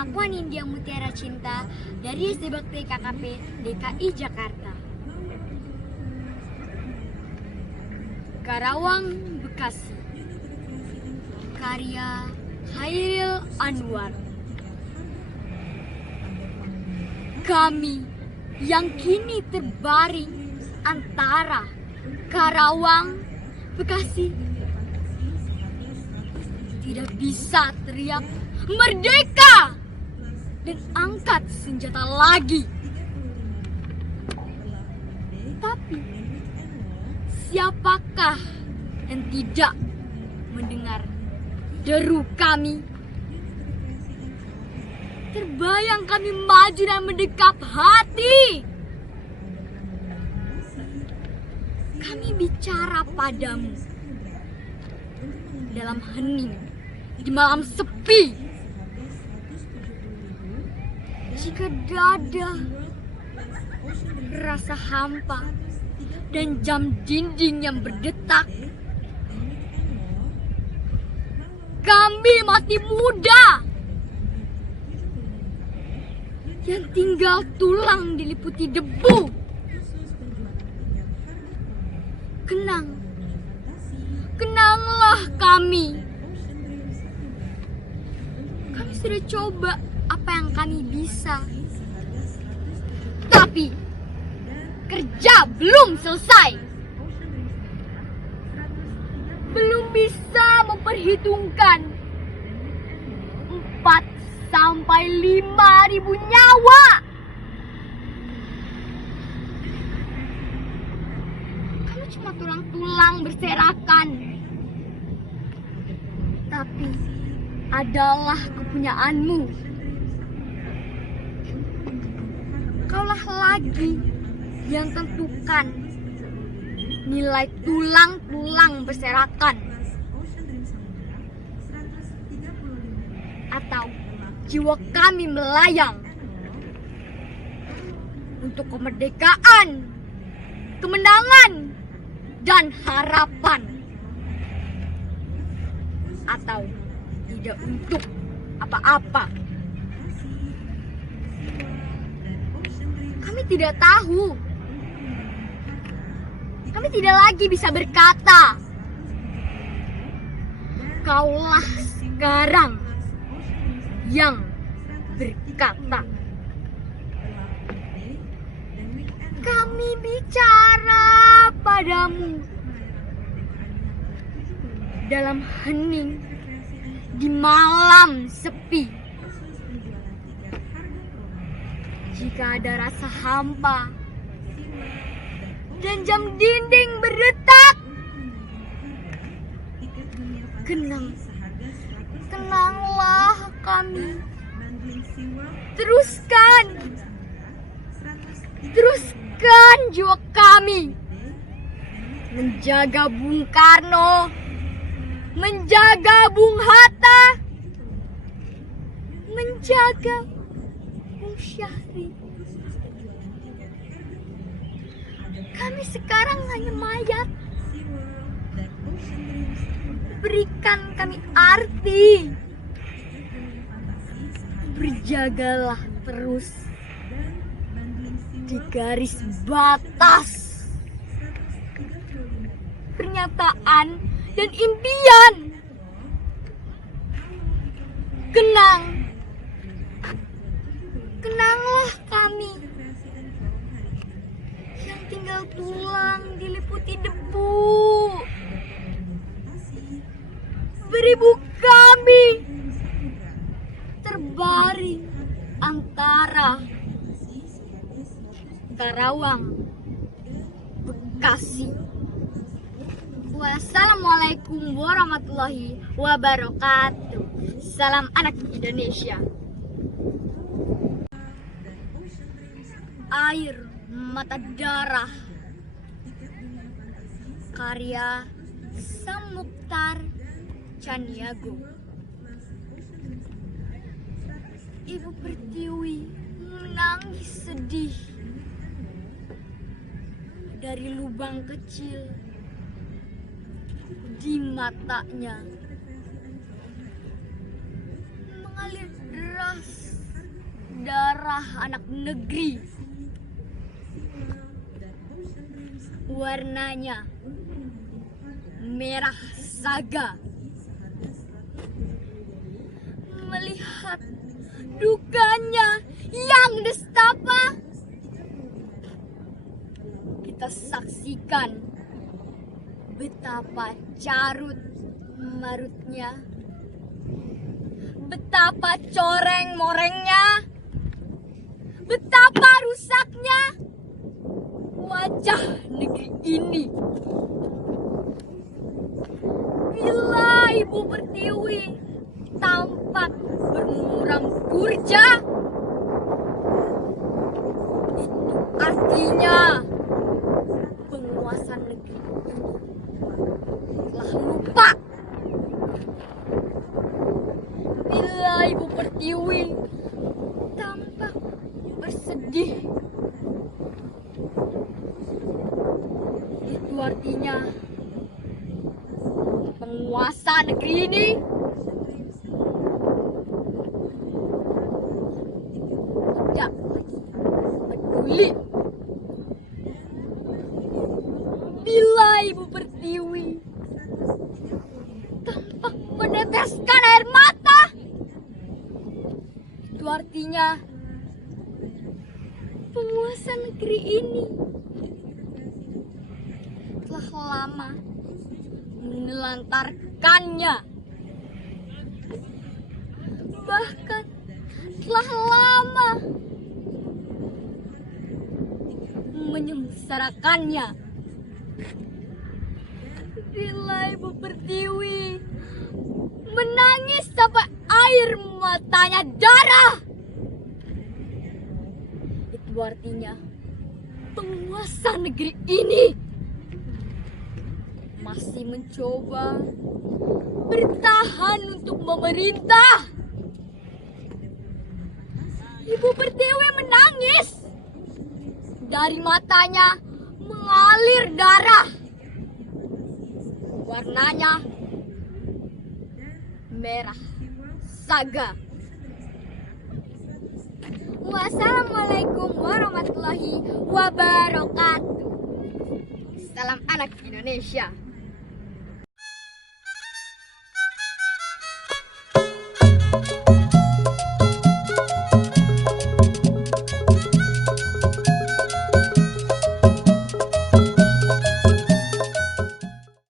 Aku Anindya Mutiara Cinta dari SD Bakti KKP DKI Jakarta. Karawang, Bekasi. Karya Hairil Anwar. Kami yang kini terbaring antara Karawang, Bekasi, tidak bisa teriak merdeka dan angkat senjata lagi. Tapi siapakah yang tidak mendengar deru kami? Terbayang kami maju dan mendekap hati. Kami bicara padamu dalam hening di malam sepi. Jika dada rasa hampa dan jam dinding yang berdetak, kami masih muda yang tinggal tulang diliputi debu. Kenanglah kami. Kami sudah coba apa yang kami bisa, tapi kerja belum selesai. Belum bisa memperhitungkan 4 sampai 5.000 nyawa. Kamu cuma tulang-tulang berserakan, tapi adalah kepunyaanmu. Kaulah lagi yang tentukan nilai tulang-tulang berserakan atau jiwa kami melayang untuk kemerdekaan, kemenangan, dan harapan, atau tidak untuk apa-apa. Kami tidak tahu. Kami tidak lagi bisa berkata. Kaulah sekarang yang berkata. Kami bicara padamu dalam hening di malam sepi. Jika ada rasa hampa dan jam dinding berdetak, kenanglah kami. Teruskan jiwa kami menjaga Bung Karno, menjaga Bung Hatta, menjaga Bung Syahri. Kami sekarang hanya mayat. Berikan kami arti. Berjagalah terus di garis batas pernyataan dan impian. Kenanglah kami yang tinggal tulang diliputi debu. Beribu kami terbaring antara Karawang, Bekasi. Wassalamualaikum warahmatullahi wabarakatuh. Salam anak Indonesia. Air mata darah, karya Sam Mukhtar Caniago. Ibu Pertiwi menangis sedih dari lubang kecil di matanya, mengalir deras darah anak negeri. Warnanya merah saga. Melihat dukanya yang nestapa, kita saksikan betapa carut marutnya, betapa coreng morengnya, betapa rusaknya wajah negeri ini. Bila Ibu Pertiwi tampak bermuram durja, itu artinya penguasa negeri telah lupa. Bila Ibu Pertiwi tampak bersedih, itu artinya penguasa negeri ini tidak peduli. Bila Ibu Pertiwi tampak meneteskan air mata, itu artinya penguasa negeri ini telah lama menelantarkannya, bahkan telah lama menyengsarakannya. Bila Ibu Pertiwi menangis sampai air matanya darah, itu artinya penguasa negeri ini masih mencoba bertahan untuk memerintah. Ibu Pertiwi menangis, dari matanya mengalir darah, warnanya merah saga. Wassalamualaikum warahmatullahi wabarakatuh. Salam anak Indonesia.